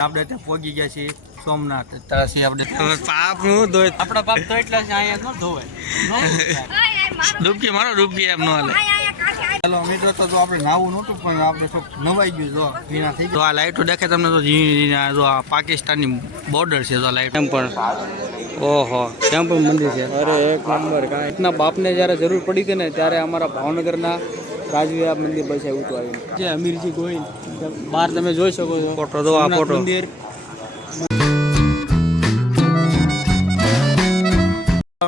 આપણે ત્યાં પહોંચી ગયા છીએ સોમનાથ. ત્યાંથી આપણે પાપનું ધોય આપણા પાપ તો એટલા છે અહીંયા ન ધોવાય. ડૂબકી મારો ડૂબકી એમ નો હાલે. ચાલો મિત્રો તો જો આપણે નાવું નહોતું પણ આપણે થોડુંક નવાઈ ગયું જો ભીના થઈ ગયું. આ લાઈટો દેખે તમને તો ઝીણી ઝીણી આ જો આ પાકિસ્તાનની બોર્ડર છે જો લાઈટ. એમ પણ ઓહો ત્યાં પણ મંદિર છે. અરે એક નંબર કાંઈ. એના બાપને જ્યારે જરૂર પડી હતી ને ત્યારે અમારા ભાવનગરના રાજવી મંદિર પાસે બસાવ્યું હતું આવીને. જે અમીરજી ગોહિલ. બહાર તમે જોઈ શકો છો. ફોટો તો આ ફોટો મંદિર.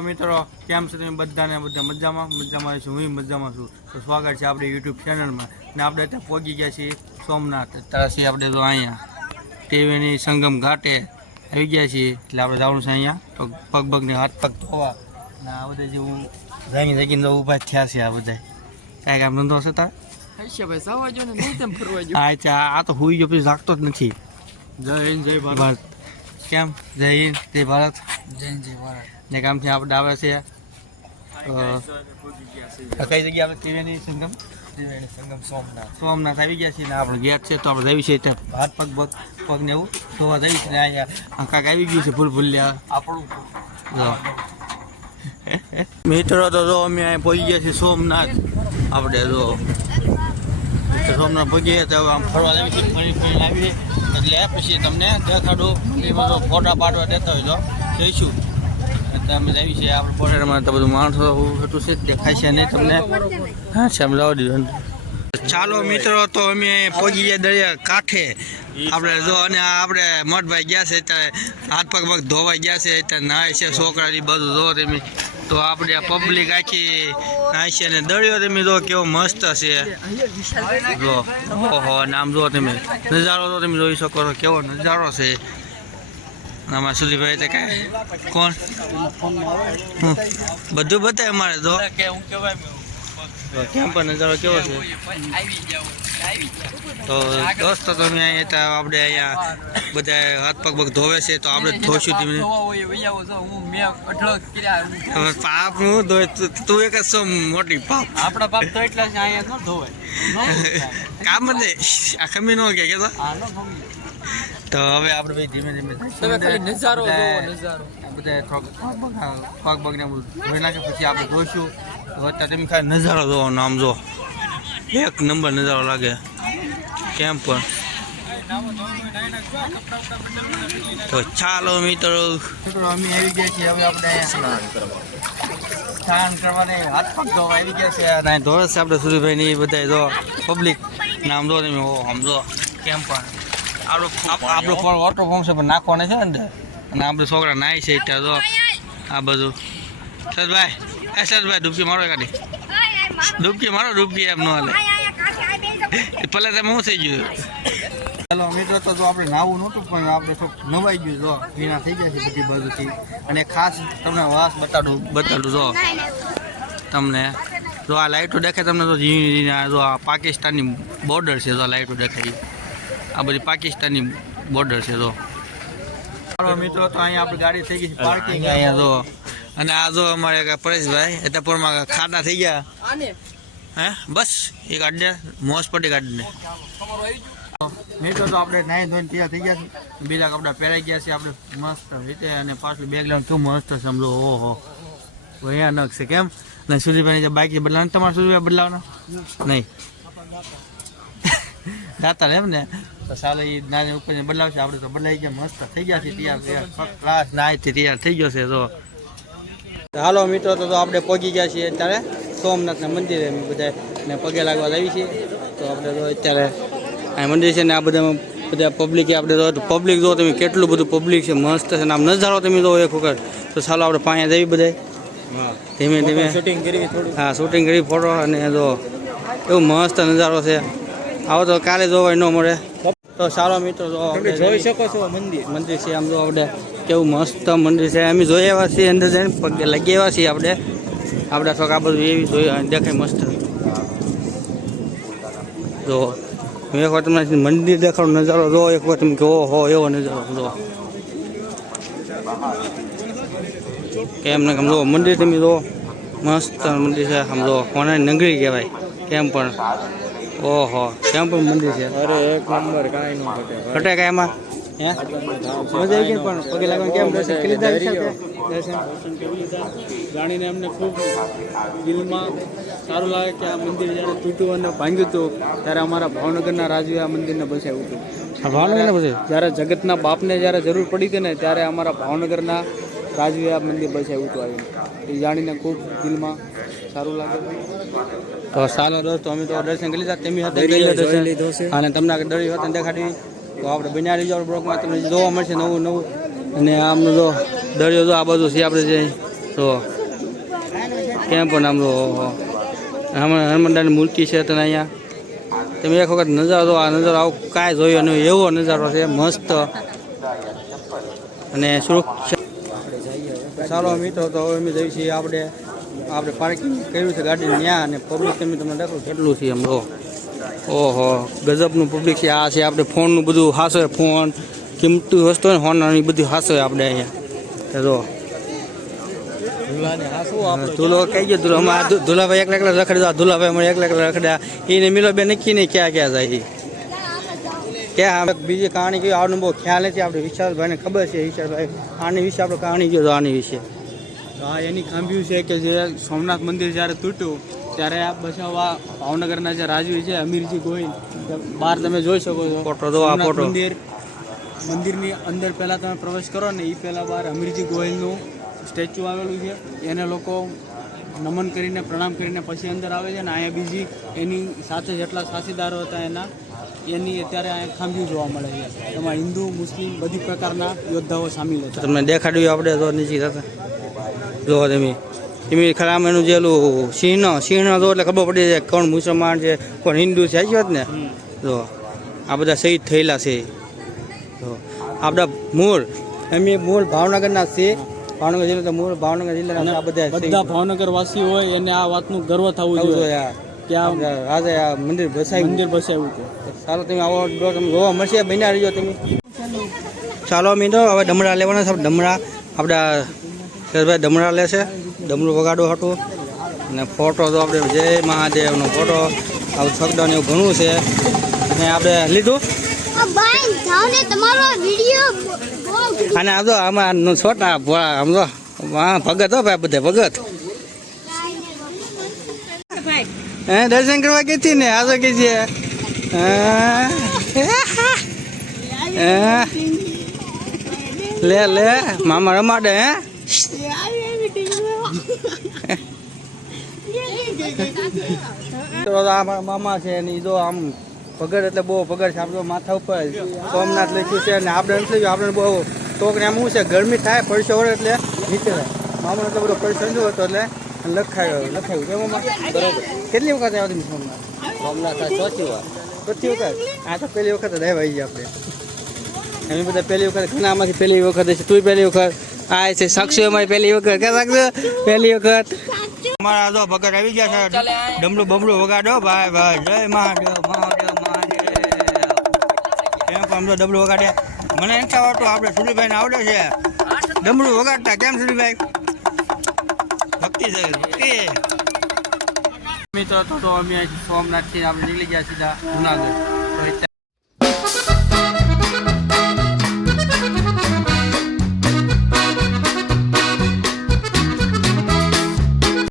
મિત્રો કેમ છો તમે બધાને? બધા મજામાં? મજામાં છું હું મજામાં છું. તો સ્વાગત છે આપણે યુટ્યુબ ચેનલમાં ને આપણે ત્યાં પહોંચી ગયા છીએ સોમનાથ. ત્યારથી આપણે તો અહીંયા ટીવીની સંગમ ઘાટે આવી ગયા છીએ. એટલે આપણે જવાનું છે અહીંયા. તો પગ પગને હાથ પગ ધોવા. ને આ બધા જેવું જાગી જાગીને તો ઊભા થયા છે આ બધા કાંઈ કામ ધંધો હશે તારે? ભાઈ સવા જો ને નહીં તેમ ફરવા જો આ આ તો હુઈ ગયો પછી લાગતો જ નથી. જય હિન્દ જય ભારત. ભારત કેમ? જય હિન્દ જય ભારત. જય હિન્દ જય ભારત. ને કામથી આપણે આવે છે તો કઈ જગ્યાએ આપણે ત્રિવેણી સંગમ? ત્રિવેણી સંગમ સોમનાથ. સોમનાથ આવી ગયા છીએ ને આપણે ગેટ છે તો આપણે જઈએ છીએ ત્યાં. હાથ પગ પગ પગને એવું ધોવા જઈએ છીએ અહીંયા. આ કાંઈક આવી ગયું છે ભૂલ ભૂલ્યા આપણું મિત્રો તો અમે અહીંયા પહોંચી ગયા છીએ સોમનાથ. આપણે જો સોમનાથ પહોંચીએ તો આમ ફરવા જઈએ છીએ ફરી ફરી લાવીએ એટલે પછી તમને દેખાડું. તો ફોટા પાડવા દેતા હોય તો જઈશું. એટલે અમે આપણે બોર્ડરમાં તો બધું માણસો એટલું છે, દેખાય છે નહીં તમને. હા, છે ચાલો મિત્રો, તો અમે પહોંચી ગયા દરિયા કાંઠે. આપણે જો, અને આપણે મઠભાઈ ગયા છે ત્યારે હાથ પગ પગ ધોવાઈ ગયા છે ત્યારે નાય છે, છોકરાની બધું જો તો આપણે પબ્લિક આખી આશે છે દળ્યો દરિયો તમે જો કેવો મસ્ત છે. જો ઓહો નામ જો તમે નજારો તો તમે જોઈ શકો છો કેવો નજારો છે. આમાં સુધીભાઈ તે કાંઈ કોણ. બધું બતાવે અમારે તો. કેમ પણ નજારો કેવો છે? આવી જાવ તો દોસ્તો તમે અહીંયા તો આપણે અહીંયા બધા હાથ પગ પગ ધોવે છે તો આપણે ધોશું તમે પાપનું ધોય તું- તું એક જ મોટી પાપ. આપણા પાપ તો એટલા છે અહીંયા ન ધોવાય. કામ જ નહીં. આ ખમી નો કે આ તો? હવે આપણે ભાઈ ધીમે ધીમે તમે ખાલી નજારો નજારો બધા થોડોક પગ પગ ને ધોઈ નાખે પછી આપણે ધોઈશું. તો અત્યારે તમે ખાલી નજારો જોવો નામ જો. એક નંબર નજારો લાગે. કેમ પણ? તો ચાલો મિત્રો. અમે આવી ગયા છીએ, હવે આપણે સ્નાન કરવાને હાથ પગ ધોવા આવી ગયા છે અને ધોરે છે આપણે સુધીભાઈ ની બધા જો પબ્લિક નામ તમે ઓ સમજો કેમ પણ? આપણો આપ- આપણો પણ પંપ છે, પણ નાખવાનો છે ને અને આપણે છોકરા નાય છે ત્યાં જો. આ બધું. સરભાઈ એ સરભાઈ ડૂબકી મારો કાઢી ડૂબકી મારો ડૂબકી એમ ન હાલે. ભલે તમે શું થઈ ગયું? ચાલો મિત્રો તો જો આપણે નાવું નહોતું પણ આપણે થોડુંક નવાઈ ગયું જો. ભીના થઈ ગયા છે બધી બાજુથી. અને ખાસ તમને વાસ બતાડું. બતાડું જો. તમને. જો આ લાઇટો દેખાય તમને તો ઝીણી ઝીણી આ જો આ પાકિસ્તાનની બોર્ડર છે જો લાઇટો દેખાય. આ બધી પાકિસ્તાનની બોર્ડર છે જો. ચાલો મિત્રો તો અહીંયા આપણી ગાડી થઈ ગઈ છે પાર્કિંગ અહીંયા જો. અને આ જો અમારે પરેશભાઈ એતાપુરમાં ખાડા થઈ ગયા. હે? બસ એ કાઢી દે મોસ પડી કાઢી દે મિત્રો તો આપણે નાઈ ધોઈને તૈયાર થઈ ગયા છે બીજા કપડાં પહેરાઈ ગયા છે આપણે મસ્ત રીતે અને પાછું બેકગ્રાઉન્ડ કેવું મસ્ત સમજો. ઓહો. ભયાનક છે કેમ? ને સુધીભાઈ જે બાઇક બદલાવાનું તમારે સુધીભાઈ બદલાવાના? નહીં. જાતા એમ ને? તો ચાલો એ નાની ઉપર બદલાવશે. આપણે તો બદલાઈ ગયા મસ્ત થઈ ગયા છે તૈયાર તૈયાર. ક્લાસ નાય તૈયાર થઈ ગયો છે તો હાલો મિત્રો તો આપણે પહોંચી ગયા છીએ અત્યારે સોમનાથના મંદિરે. અમે બધા ને પગે લાગવા આવી છીએ. તો આપણે તો અત્યારે આ મંદિર છે ને આ બધા બધા પબ્લિક આપણે તો પબ્લિક જો તમે કેટલું બધું પબ્લિક છે મસ્ત છે ને આમ નજારો તમે જો એક વખત. તો ચાલો આપણે પાસે જઈએ બધા ધીમે ધીમે. શૂટિંગ કરી થોડું. હા શૂટિંગ કરી ફોટો અને જો એવું મસ્ત નજારો છે. આવો તો કાલે જોવાય ન મળે. તો સારો મિત્રો જો આપણે જોઈ શકો છો મંદિર. મંદિર છે આમ જો આપણે કેવું મસ્ત મંદિર છે. અમે જોઈ આવ્યા છીએ અંદર જઈને પગે લગી આવ્યા છીએ આપણે. આપણે થોડાક આ બધું એવી જોઈ દેખાય મસ્ત. જો હું એક વાર તમને મંદિર દેખાડો નજારો જો એક વાર તમે કહો હો એવો નજારો જો. કેમ ને કેમ જો મંદિર તમે જો મસ્ત મંદિર છે. આમ જો કોને નગરી કહેવાય કેમ પણ. ઓહો ત્યાં પણ મંદિર છે. અરે એક નંબર કાંઈ ન ઘટે ઘટે કાંઈ એમાં? હે? મજા આવી ગઈ પણ પગે લાગવાનું કેમ દર્શન કરી લીધા દર્શન? કરી લીધા જાણીને અમને ખૂબ દિલમાં સારું લાગે કે આ મંદિર જ્યારે તૂટ્યું અને ભાંગ્યું હતું ત્યારે અમારા ભાવનગરના રાજુએ આ મંદિરને બસાવ્યું હતું. ભાવનગર ને જ્યારે જગતના બાપને જ્યારે જરૂર પડી હતી ને ત્યારે અમારા ભાવનગરના રાજવીએ આ મંદિર બચાવ્યું હતું આવીને એ જાણીને ખૂબ દિલમાં સારું લાગે. તો સારો દોસ્તો અમે તો દર્શન કરી લીધા. તમે હતા અને તમને આગળ દરિયો હતા દેખાડી. તો આપણે બન્યા રહીજો બ્લોકમાં. તમને જોવા મળશે નવું નવું. અને આમનો જો દરિયો જો આ બધું છે આપણે જે. તો કેમ પણ આમનો તો હનુમાન હનુમાનદાની મૂર્તિ છે તને અહીંયા. તમે એક વખત નજારો જો આ નજારો આવો. કાંઈ જોયો નહીં. એવો નજારો છે. મસ્ત. અને સુરક્ષા ચાલો મિત્રો તો હવે અમે જઈએ છીએ આપણે આપણે પાર્કિંગ કર્યું છે ગાડી ત્યાં અને પબ્લિક તમે તમને દેખો કેટલું છે એમ જો ઓહો ગજબનું પબ્લિક છે. આ છે આપણે ફોનનું બધું હાસો ફોન કિંમતી વસ્તુ હોય ને ફોન એ બધું હાસો આપણે અહીંયા. જો. ધૂલો કઈ ગયો ધૂલો. ધુલાભાઈ એકલા એકલા રખડ્યા. ધુલાભાઈ અમારે એકલા એકલા રખડ્યા. એને મિલો બે નક્કી નહીં ક્યાં ક્યાં જાય છે. આ બીજી કહાણી કઈ આનો બહુ ખ્યાલ નથી આપણે વિશાલભાઈને ખબર છે વિશાલભાઈ આની વિશે આપણે કહાણી કહ્યો આની વિશે આ એની ખાંભ્યું છે કે જે સોમનાથ મંદિર જ્યારે તૂટ્યું ત્યારે આ બચાવવા ભાવનગરના જે રાજવી છે અમીરજી ગોહિલ બહાર તમે જોઈ શકો છો ફોટો જો આ ફોટો મંદિર મંદિરની અંદર પહેલાં તમે પ્રવેશ કરો ને એ પહેલાં બહાર અમીરજી ગોહિલનું સ્ટેચ્યુ આવેલું છે એને લોકો નમન કરીને પ્રણામ કરીને પછી અંદર આવે છે ને અહીંયા બીજી એની સાથે જેટલા સાથીદારો હતા એના એની અત્યારે અહીંયા ખાંભ્યું જોવા મળે છે. એમાં હિન્દુ મુસ્લિમ બધી પ્રકારના યોદ્ધાઓ સામેલ હતા તમને દેખાડ્યું આપણે તો નીચે હતા. જો તમે તમે ખરામ એનું જે ઓલું સિંહ સિંહ તો એટલે ખબર પડી જાય કોણ મુસલમાન છે કોણ હિન્દુ છે સાચી વાત ને? જો આ બધા શહીદ થયેલા છે. જો આપણા મૂળ એમ મૂળ ભાવનગરના છે. ભાવનગર જિલ્લા મૂળ ભાવનગર જિલ્લાના આ બધા બધા ભાવનગર વાસી હોય એને આ વાતનું ગર્વ થવું થવું જોઈએ. જોઈએ આ. આ મંદિર બસાવ્યું મંદિર ભસાયું છે ચાલો તમે આવો તમે જોવા મળશે બન્યા રહીજો તમે. ચાલો મીંડો હવે ડમરા લેવાના છે. આપણે ડમરા આપણા શરભાઈ ડમરા લેશે ડમરું વગાડો હતું અને ફોટો તો આપણે જય મહાદેવનો ફોટો. આવું છગડો ને એવું ઘણું છે. અને આપણે લીધું. અને આમ તો આમાં છોટા ભોળા આમ તો હા ભગત હો ભાઈ બધે ભગત. હે, દર્શન કરવા કે ને? આ તો કે છે. લે લે, મામા રમાડે, હે? તો મારા મામા છે ને જો આમ પગડ એટલે બહુ પગડ છે. આપણો માથા ઉપર સોમનાથ લખ્યું છે અને આપણે નથી લખ્યું આપણે બહુ તો આમ શું છે, ગરમી થાય, પરસો વડે એટલે નીચે થાય મામાનો એટલો બધો પરસો હોતો એટલે લખાયો લખાયું છે મામા બરાબર. કેટલી વખત આવ્યા તમે સોમનાથ? સોમનાથ ચોથી વાર. ચોથી વખત? આ તો પહેલી વખત જ આવ્યા છીએ આપણે. અમે બધા પહેલી વખત ઘણામાંથી પહેલી વખત છે તું પહેલી વખત. આ છે સાક્ષી અમારી પહેલી વખત. કે સાક્ષી પહેલી વખત. અમારા તો ભગત આવી ગયા છે. ડમડું બમડું વગાડો. ભાઈ ભાઈ જય મહાદેવ મહાદેવ મહાદેવ. કેમ પણ અમને ડબલું વગાડ્યા મને એમ આવડતું આપણે સુરીભાઈને આવડે છે. ડમડું વગાડતા કેમ સુરીભાઈ? છે ભક્તિ મિત્રો તો અમે સોમનાથથી આપણે નીકળી ગયા સીધા જુનાગઢ.